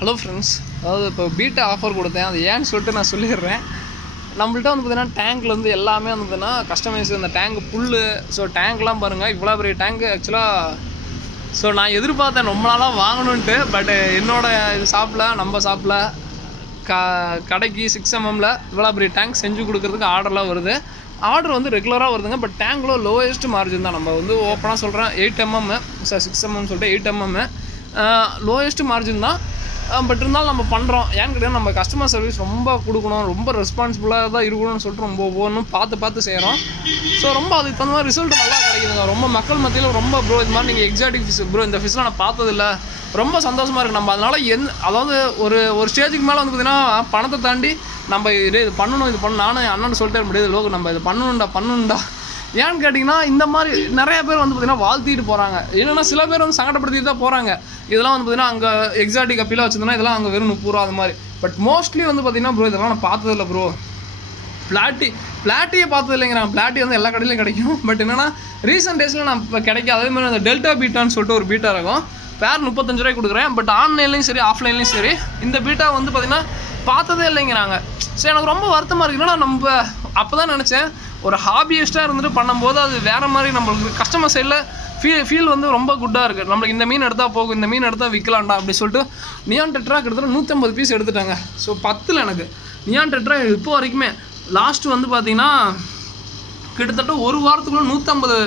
Hello friends, அதாவது இப்போ beta offer கொடுத்தேன். அது ஏன்னு சொல்லிட்டு நான் சொல்லிடுறேன். நம்மள்ட்ட வந்து பார்த்தீங்கன்னா டேங்க்கில் வந்து எல்லாமே வந்து பார்த்தீங்கன்னா கஸ்டமைஸ். இந்த டேங்க் புல்லு, ஸோ டேங்க்லாம் பாருங்கள், இவ்வளோ பெரிய டேங்க்கு ஆக்சுவலாக. ஸோ நான் எதிர்பார்த்தேன் ரொம்ப நாளாக வாங்கணுன்ட்டு. பட் என்னோடய இது ஷாப்பில், நம்ம ஷாப்பில் கடைக்கு 6mm இவ்வளோ பெரிய டேங்க் செஞ்சு கொடுக்குறதுக்கு ஆர்டர்லாம் வருது. ஆர்டர் வந்து ரெகுலராக வருதுங்க. பட் டேங்கில் லோயஸ்ட் மார்ஜின் தான். நம்ம வந்து ஓப்பனாக சொல்கிறேன், 8mm 6mm சொல்லிட்டு 8mm லோயஸ்ட் மார்ஜின் தான். பட் இருந்தாலும் நம்ம பண்ணுறோம். ஏன்னு கேட்டால் நம்ம கஸ்டமர் சர்வீஸ் ரொம்ப கொடுக்கணும், ரொம்ப ரெஸ்பான்சிபிளாக தான் இருக்கணும்னு சொல்லிட்டு ரொம்ப ஒவ்வொன்றும் பார்த்து செய்கிறோம். ஸோ ரொம்ப அதுக்கு தகுந்த மாதிரி ரிசல்ட் நல்லா கிடைக்குதுங்க. ரொம்ப மக்கள் மத்தியில் ரொம்ப ப்ரோ இது மாதிரி நீங்கள் எக்ஸாட்டிக் ஃபிஷ் ப்ரோ, இந்த ஃபிஷ்லாம் நான் பார்த்ததில்ல, ரொம்ப சந்தோஷமாக இருக்குது. நம்ம அதனால் அதாவது ஒரு ஸ்டேஜுக்கு மேலே வந்து பார்த்திங்கன்னா பணத்தை தாண்டி நம்ம இது பண்ணணும், இது பண்ணணும். நானும் அண்ணன் சொல்லிட்டே முடியாது, லோக்கு நம்ம இது பண்ணணும்டா. ஏன்னு கேட்டிங்கன்னா இந்த மாதிரி நிறைய பேர் வந்து பார்த்திங்கன்னா வாழ்த்திட்டு போகிறாங்க. என்னென்னா சில பேர் வந்து சங்கடப்படுத்திட்டு தான் போகிறாங்க. இதெல்லாம் வந்து பார்த்திங்கன்னா அங்கே எக்ஸாட்டிக் அப்பீலாக வச்சுருந்தோன்னா இதெல்லாம் அங்கே வெறும் 30 ரூபா அது மாதிரி. பட் மோஸ்ட்லி வந்து பார்த்திங்கன்னா ப்ரோ இதெல்லாம் நான் பார்த்ததில்ல ப்ரோ. பிளாட்டியே பார்த்தது இல்லைங்கிறாங்க. பிளாட்டி வந்து எல்லா கடையிலையும் கிடைக்கும். பட் என்னென்னா ரீசெண்ட் டேஸில் நான் இப்போ கிடைக்காது. அதே மாதிரி அந்த டெல்டா பீட்டான்னு சொல்லிட்டு ஒரு பீட்டா இருக்கும். பேர் 35 ரூபாய்க்கு கொடுக்குறேன். பட் ஆன்லைன்லேயும் சரி ஆஃப்லைன்லேயும் சரி இந்த பீட்டா வந்து பார்த்திங்கன்னா பார்த்ததே இல்லைங்கிறாங்க. ஸோ எனக்கு ரொம்ப வருத்தமாக இருக்குது. ஏன்னா நம்ம அப்போ தான் நினச்சேன், ஒரு ஹாபியிஸ்ட்டாக இருந்துட்டு பண்ணும்போது அது வேறு மாதிரி நம்மளுக்கு கஸ்டமர் சைடில் ஃபீல் வந்து ரொம்ப குட்டாக இருக்குது. நம்மளுக்கு இந்த மீன் எடுத்தால் போகும், இந்த மீன் எடுத்தால் விற்கலாம்டா அப்படி சொல்லிட்டு நியான் டெட்ரா கிட்டத்தட்ட 150 பீஸ் எடுத்துட்டாங்க. ஸோ 10 எனக்கு நியான் டெட்ரா இப்போ வரைக்குமே லாஸ்ட்டு வந்து பார்த்திங்கன்னா கிட்டத்தட்ட ஒரு வாரத்துக்குள்ளே 150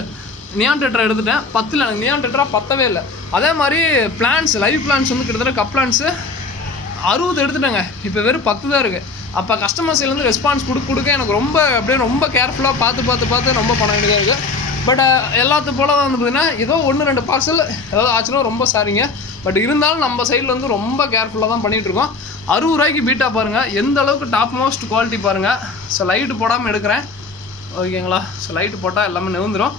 நியான் டெட்ரா எடுத்துட்டேன். 10 எனக்கு நியான் டெட்ரா பத்தவே இல்லை. அதே மாதிரி பிளான்ஸ், லைவ் பிளான்ஸ் வந்து கிட்டத்தட்ட கப் பிளான்ஸு 60 எடுத்துட்டேங்க. இப்போ வெறும் 10 தான் இருக்குது. அப்போ கஸ்டமர் சைட்லேருந்து ரெஸ்பான்ஸ் கொடுக்க எனக்கு ரொம்ப கேர்ஃபுல்லாக பார்த்து ரொம்ப பண்ண வேண்டியதாக இருக்குது. பட் எல்லாத்து போல தான் வந்து பார்த்திங்கன்னா ஏதோ 1-2 பார்சல் ஏதாவது ஆச்சுன்னா ரொம்ப சாரிங்க. பட் இருந்தாலும் நம்ம சைடில் வந்து ரொம்ப கேர்ஃபுல்லாக தான் பண்ணிகிட்ருக்கோம். 60 ரூபாய்க்கு பீட்டா பாருங்கள், எந்த அளவுக்கு டாப் மோஸ்ட் குவாலிட்டி பாருங்கள். ஸோ லைட்டு போடாமல் எடுக்கிறேன், ஓகேங்களா? ஸோ லைட்டு போட்டால் எல்லாமே நிவுந்துடும்.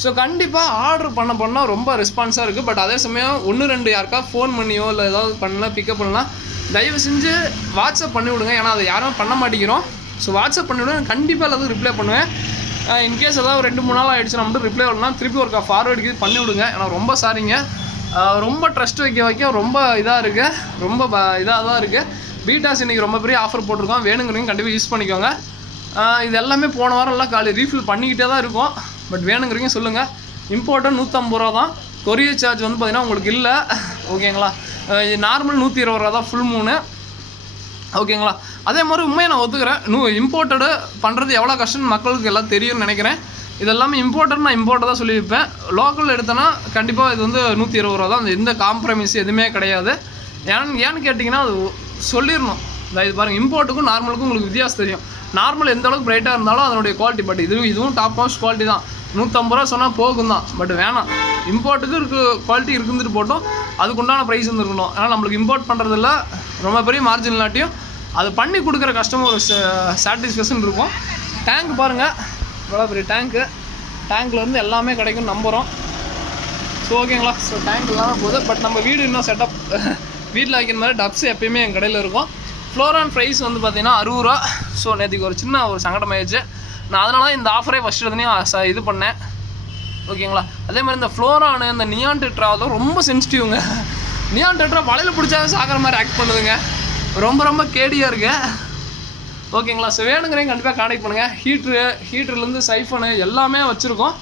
ஸோ கண்டிப்பாக ஆர்டர் பண்ணால் ரொம்ப ரெஸ்பான்ஸாக இருக்குது. பட் அதே சமயம் 1-2 யாருக்கா ஃபோன் பண்ணியோ இல்லை ஏதாவது பண்ணலாம், பிக்கப் பண்ணலாம், தயவு செஞ்சு வாட்ஸ்அப் பண்ணி விடுங்க. ஏன்னா அதை யாரும் பண்ண மாட்டேங்கிறோம். ஸோ வாட்ஸ்அப் பண்ணி விடுங்க, கண்டிப்பாக எல்லாத்துக்கும் ரிப்ளை பண்ணுவேன். இன்கேஸ் ஏதாவது 2-3 நாள் ஆகிடுச்சு நம்ம ரிப்ளை வரலாம், திருப்பி ஒருக்கா ஃபார்வேர்டுக்கு பண்ணி விடுங்க. ஏன்னா ரொம்ப சாரிங்க, ரொம்ப ட்ரஸ்ட் வைக்க ரொம்ப இதாக இருக்குது, ரொம்ப இதாக தான் இருக்குது. பீட்டாஸ் இன்றைக்கி ரொம்ப பெரிய ஆஃபர் போட்டிருக்கோம், வேணுங்கிறவங்க கண்டிப்பாக யூஸ் பண்ணிக்கோங்க. இது எல்லாமே போன வாரம்லாம் காலி ரீஃபில் பண்ணிக்கிட்டே தான் இருக்கும். பட் வேணுங்கிறவங்க சொல்லுங்கள். இம்போர்ட்டர் 150 ரூபா தான். கொரியர் சார்ஜ் வந்து பார்த்திங்கன்னா உங்களுக்கு இல்லை, ஓகேங்களா? நார்மல் 120 ரூபா தான் ஃபுல் மூணு, ஓகேங்களா? அதே மாதிரி உண்மையை நான் ஒத்துக்கிறேன், இம்போர்ட்டடு பண்ணுறது எவ்வளோ கஷ்டம்னு மக்களுக்கு எல்லாம் தெரியும்னு நினைக்கிறேன். இதெல்லாமே இம்போர்ட்டர், நான் இம்போர்ட்டர் தான் சொல்லியிருப்பேன். லோக்கல் எடுத்தேன்னா கண்டிப்பாக இது வந்து 120 ரூபா தான். எந்த காம்ப்ரமைஸ் எதுவுமே கிடையாது. ஏன்னு கேட்டிங்கன்னா அது சொல்லிடணும். இது பாருங்கள், இம்போர்ட்டுக்கும் நார்மலுக்கும் உங்களுக்கு வித்தியாசம் தெரியும். நார்மல் எந்த அளவுக்கு பிரைட்டாக இருந்தாலும் அதனுடைய குவாலிட்டி. பட் இதுவும் டாப் மோஸ்ட் குவாலிட்டி தான். 150 ரூபா சொன்னால் போகும் தான். பட் வேணாம், இம்போர்ட்டுக்கு குவாலிட்டி இருந்துட்டு போட்டோம், அதுக்குண்டான ப்ரைஸ் வந்துருக்கணும். ஏன்னா நம்மளுக்கு இம்போர்ட் பண்ணுறதில்ல ரொம்ப பெரிய மார்ஜின் இல்லாட்டியும் அது பண்ணி கொடுக்குற கஸ்டமர் ஒரு சாட்டிஸ்ஃபேக்ஷன் இருக்கும். டேங்க் பாருங்கள், இவ்வளோ பெரிய டேங்க்கில் இருந்து எல்லாமே கிடைக்கும்னு நம்புகிறோம். ஸோ ஓகேங்களா? ஸோ டேங்க் இல்லாமல் போகுது. பட் நம்ம வீடு இன்னும் செட்டப் வீட்டில் வைக்கிற மாதிரி டப்ஸ் எப்பயுமே என் கடையில் இருக்கும். ஃப்ளோரான் ப்ரைஸ் வந்து பார்த்திங்கன்னா 60 ரூபா. ஸோ நேற்றுக்கு ஒரு சங்கடமாயிடுச்சு. நான் அதனால இந்த ஆஃபரே ஃபஸ்ட்டு எடுத்தோன்னே இது பண்ணேன், ஓகேங்களா? அதே மாதிரி இந்த ஃப்ளோரானு, இந்த நியான் டெட்ரா அதெல்லாம் ரொம்ப சென்சிட்டிவ்ங்க. நியான் டெட்ரா வலையில் பிடிச்சாவே சாகிற மாதிரி ஆக்ட் பண்ணுதுங்க, ரொம்ப கேடியாக இருக்கு, ஓகேங்களா? ஸோ வேணுங்கிறேன் கண்டிப்பாக கான்டெக்ட் பண்ணுங்கள். ஹீட்டர்லேருந்து சைஃபனு எல்லாமே வச்சுருக்கோம்.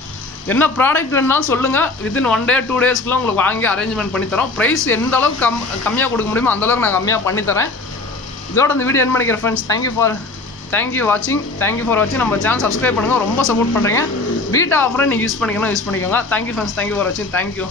என்ன ப்ராடக்ட் வேணுனாலும் சொல்லுங்கள். வித்தின் 1 day 2 daysக்குலாம் உங்களுக்கு வாங்கி அரேஞ்ச்மெண்ட் பண்ணித்தரோம். ப்ரைஸ் எந்த அளவுக்கு கம்மியாக கொடுக்க முடியுமோ அந்தளவுக்கு நான் கம்மியாக பண்ணித்தரேன். இதோட இந்த வீடியோ என் பண்ணிக்கிறேன் ஃப்ரெண்ட்ஸ். தேங்க்யூ ஃபார் வாட்சிங். நம்ம சேனல் சப்ஸ்கிரைப் பண்ணுங்கள், ரொம்ப சப்போர்ட் பண்ணுறீங்க. பீட்டா ஆஃபரை நீங்கள் யூஸ் பண்ணிக்கோங்க. தேங்க்யூ ஃப்ரெண்ட்ஸ், தேங்க்யூ ஃபார் வாட்சிங், தேங்க்யூ.